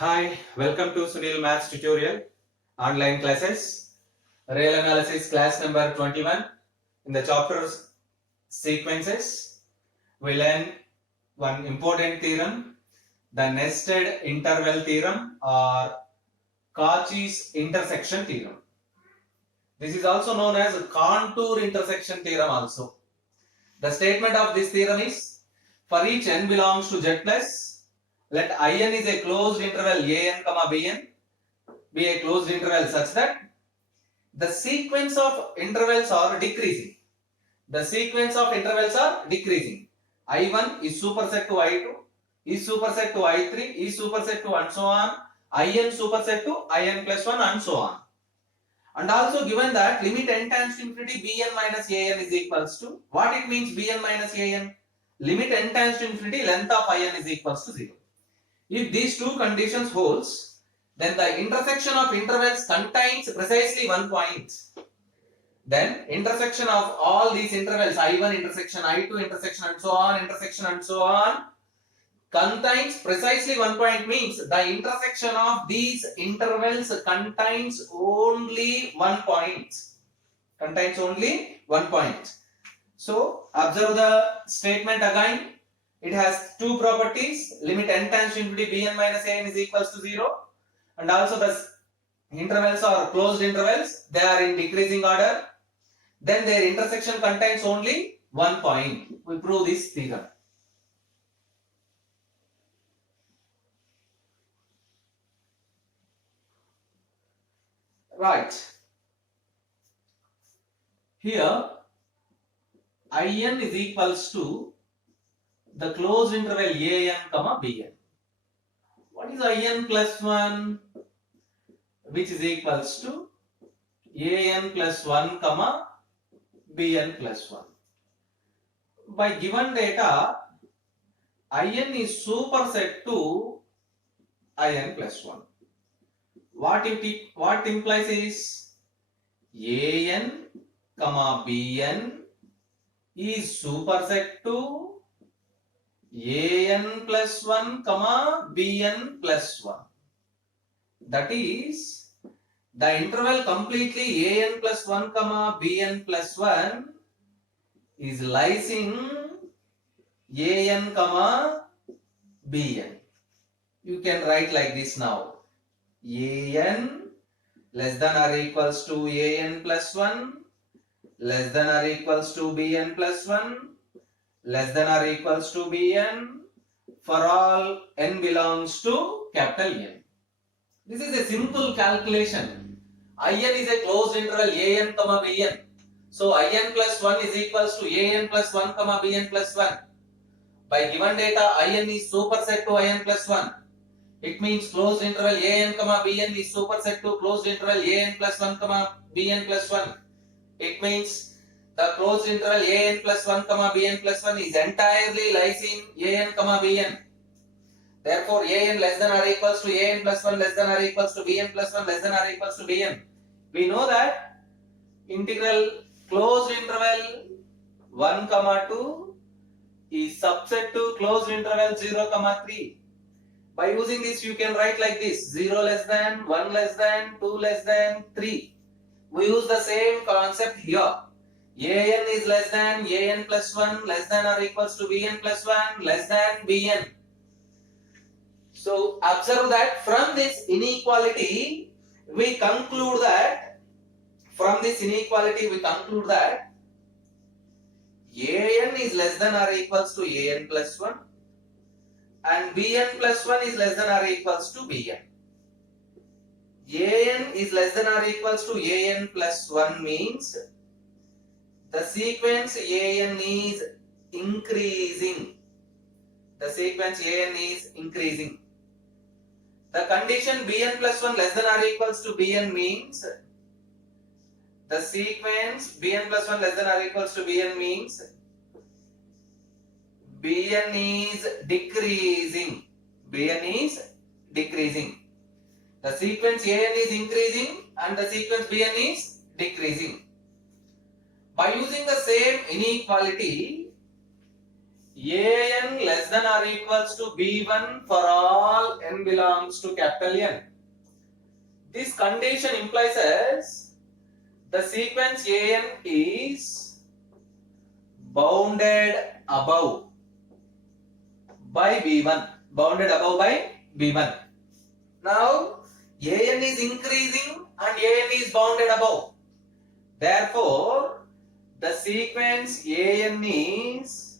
Hi, welcome to Sunil Maths tutorial online classes. Real analysis class number 21. In the chapter sequences, we learn one important theorem, the nested interval theorem or Cauchy's intersection theorem. This is also known as contour intersection theorem also. The statement of this theorem is, for each n belongs to Z plus, let In is a closed interval an comma bn be a closed interval such that the sequence of intervals are decreasing. The sequence of intervals are decreasing. I1 is superset to I2, is superset to I3, is superset to and so on, In superset to In plus 1 and so on. And also given that limit n tends to infinity bn minus an is equals to, what it means bn minus an? Limit n tends to infinity, length of In is equals to 0. If these two conditions holds, then the intersection of intervals contains precisely one point. Then intersection of all these intervals, I1 intersection, I2 intersection and so on, intersection and so on, contains precisely one point, means the intersection of these intervals contains only one point. Contains only one point. So observe the statement again. It has two properties. Limit n tends to infinity bn minus an is equals to 0. And also the intervals are closed intervals. They are in decreasing order. Then their intersection contains only one point. We prove this theorem. Right. Here In is equals to the closed interval an comma bn. What is In plus 1? Which is equals to an plus 1 comma bn plus 1. By given data, In is superset to In plus 1. What implies is an comma bn is superset to an plus 1 comma bn plus 1. That is, the interval completely an plus 1 comma bn plus 1 is lies in an comma bn. You can write like this now. An less than or equals to an plus 1 less than or equals to bn plus 1 less than or equals to bn for all n belongs to capital N. This is a simple calculation. In is a closed interval an comma bn. So In plus 1 is equals to an plus 1 comma bn plus 1. By given data, In is superset to In plus 1. It means closed interval an comma bn is superset to closed interval an plus 1 comma bn plus 1. It means the closed interval an plus 1 comma bn plus 1 is entirely lies in an comma bn. Therefore, an less than or equals to an plus 1 less than or equals to bn plus 1 less than or equals to bn. We know that integral closed interval 1 comma 2 is subset to closed interval 0 comma 3. By using this, you can write like this: 0 less than, 1 less than, 2 less than, 3. We use the same concept here. An is less than an plus 1 less than or equals to bn plus 1 less than bn. So observe that from this inequality we conclude that an is less than or equals to an plus 1 and bn plus 1 is less than or equals to bn. An is less than or equals to an plus 1 means the sequence an is increasing. The sequence an is increasing. The condition bn plus 1 less than or equals to bn means the sequence bn plus 1 less than or equals to bn means bn is decreasing. Bn is decreasing. The sequence an is increasing and the sequence bn is decreasing. By using the same inequality, an less than or equals to b1 for all n belongs to capital N. This condition implies as the sequence an is bounded above by b1. Bounded above by b1. Now an is increasing and an is bounded above. Therefore, the sequence an is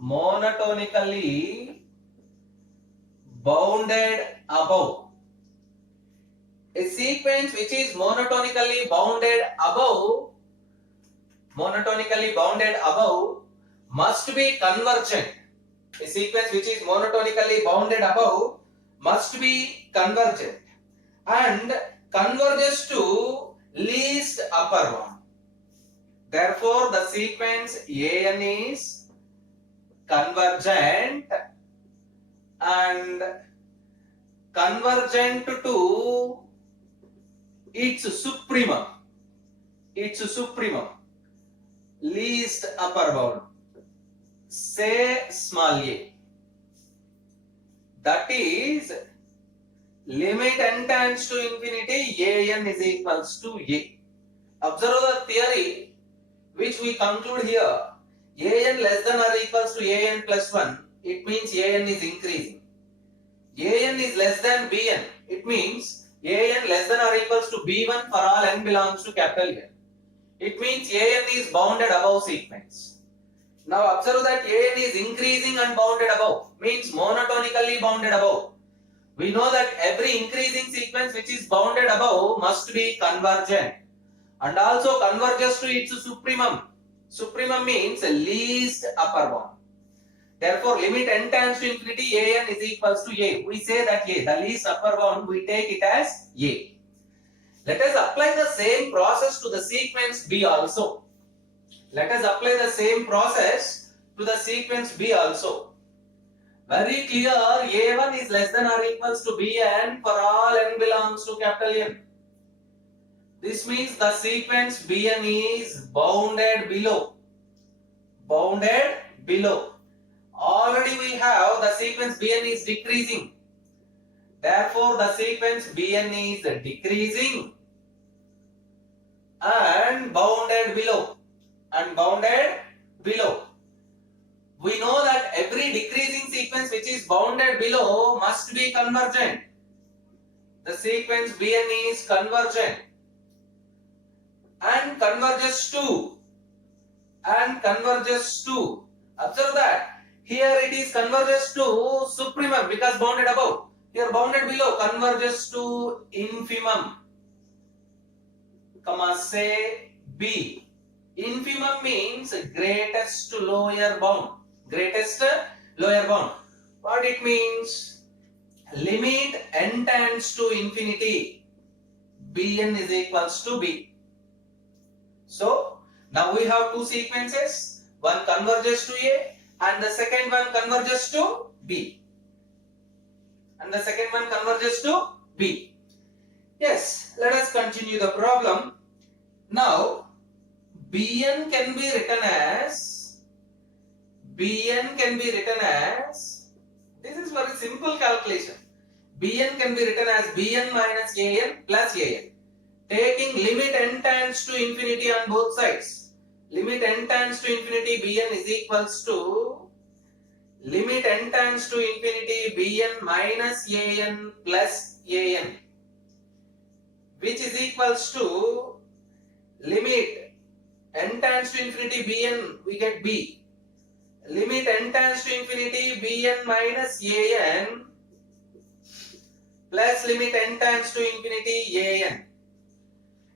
monotonically bounded above. A sequence which is monotonically bounded above must be convergent. A sequence which is monotonically bounded above must be convergent and converges to least upper bound. Therefore, the sequence an is convergent and convergent to its supremum, least upper bound, say small a. That is, limit n tends to infinity, an is equals to a. Observe the theory which we conclude here. An less than or equals to an plus 1, it means an is increasing. An is less than bn, it means an less than or equals to b1 for all n belongs to capital N. It means an is bounded above sequence. Now observe that an is increasing and bounded above, means monotonically bounded above. We know that every increasing sequence which is bounded above must be convergent and also converges to its supremum. Supremum means least upper bound. Therefore, limit n tends to infinity, an is equals to a. We say that a, the least upper bound, we take it as a. Let us apply the same process to the sequence b also. Let us apply the same process to the sequence b also. Very clear, a1 is less than or equals to bn for all n belongs to capital N. This means the sequence bn is bounded below. Already we have the sequence bn is decreasing. Therefore, the sequence bn is decreasing and bounded below. We know that every decreasing sequence which is bounded below must be convergent. The sequence bn is convergent and converges to. Observe that here it is converges to supremum because bounded above. Here bounded below converges to infimum. Say b. Infimum means greatest lower bound. What it means? Limit n tends to infinity, bn is equals to b. So now we have two sequences. One converges to a and the second one converges to b. Yes, let us continue the problem. Now, bn can be written as, this is very simple calculation. bn can be written as bn minus an plus an. Taking limit n tends to infinity on both sides. Limit n tends to infinity, bn is equals to limit n tends to infinity, bn minus an plus an, which is equals to limit n tends to infinity, bn, we get b. Limit n tends to infinity, bn minus an plus limit n tends to infinity, an.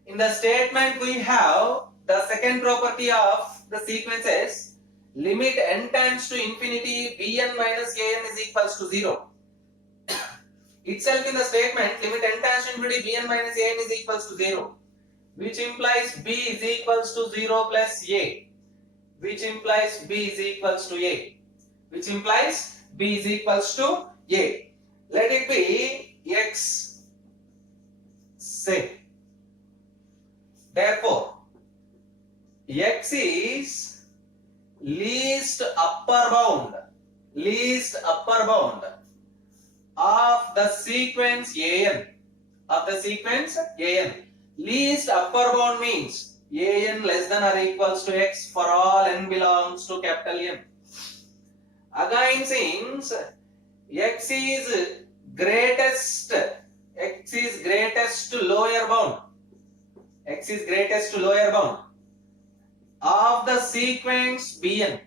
In the statement we have the second property of the sequence is limit n tends to infinity, bn minus an is equals to 0. Itself in the statement limit n tends to infinity, bn minus an is equals to 0, which implies b is equals to 0 plus a, which implies b is equals to a. Let it be x, say. Therefore, x is least upper bound of the sequence an. Least upper bound means an less than or equals to x for all n belongs to capital N. Again, since x is greatest lower bound of the sequence Bn,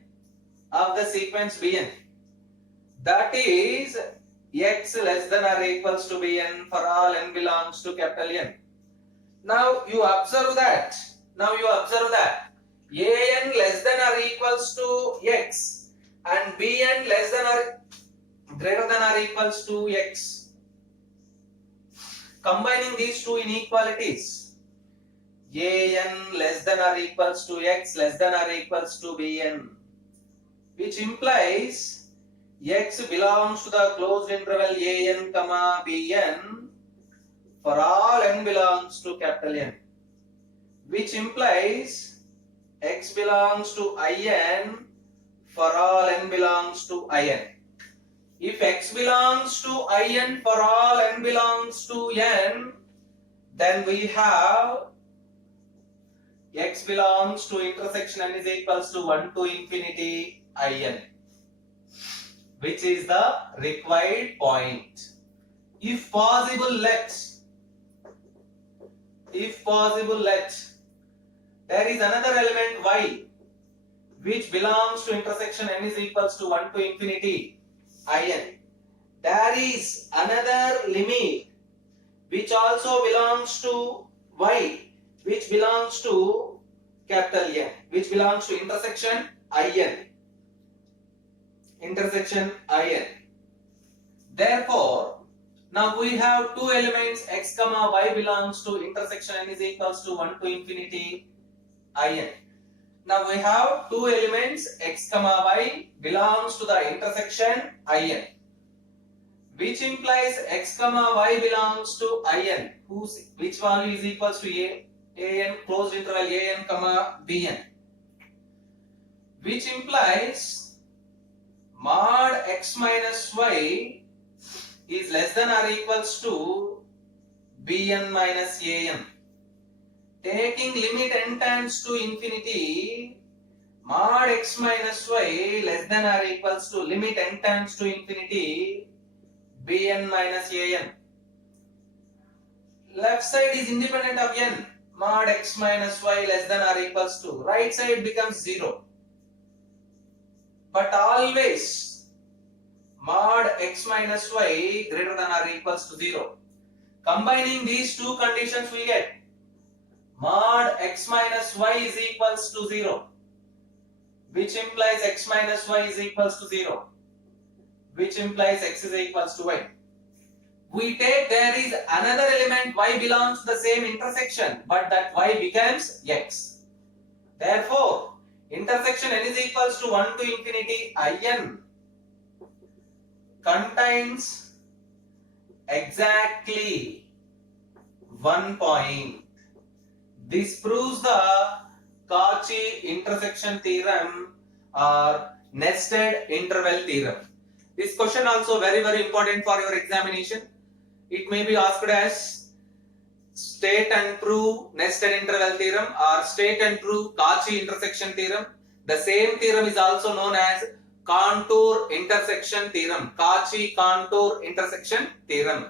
that is x less than or equals to Bn for all n belongs to capital N. Now you observe that an less than or equals to x and Bn less than or greater than or equals to x. Combining these two inequalities, an less than or equals to x less than or equals to Bn, which implies x belongs to the closed interval an comma Bn for all n belongs to capital N, which implies x belongs to In for all n belongs to In. If x belongs to In for all n belongs to n, then we have x belongs to intersection n is equals to 1 to infinity In, which is the required point. If possible, let there is another element y which belongs to intersection n is equals to 1 to infinity In. There is another limit which also belongs to y, which belongs to capital N, which belongs to intersection In. Therefore, now we have two elements x comma y belongs to intersection n is equals to 1 to infinity In. Now we have two elements x comma y belongs to the intersection In, which implies x comma y belongs to In, which value is equals to an closed interval an comma Bn, which implies mod x minus y is less than or equals to Bn minus An. Taking limit n tends to infinity, mod x minus y less than or equals to limit n tends to infinity Bn minus An. Left side is independent of n, mod x minus y less than or equals to, right side becomes 0. But always mod x minus y greater than or equals to 0. Combining these two conditions we get mod x minus y is equals to 0, which implies x minus y is equals to 0, which implies x is equals to y. We take there is another element y belongs to the same intersection, but that y becomes x. Therefore, intersection n is equals to 1 to infinity In contains exactly 1 point. This proves the Cauchy intersection theorem or nested interval theorem. This question also very important for your examination. It may be asked as state and prove nested interval theorem or state and prove Cauchy intersection theorem. The same theorem is also known as contour intersection theorem, Cauchy contour intersection theorem.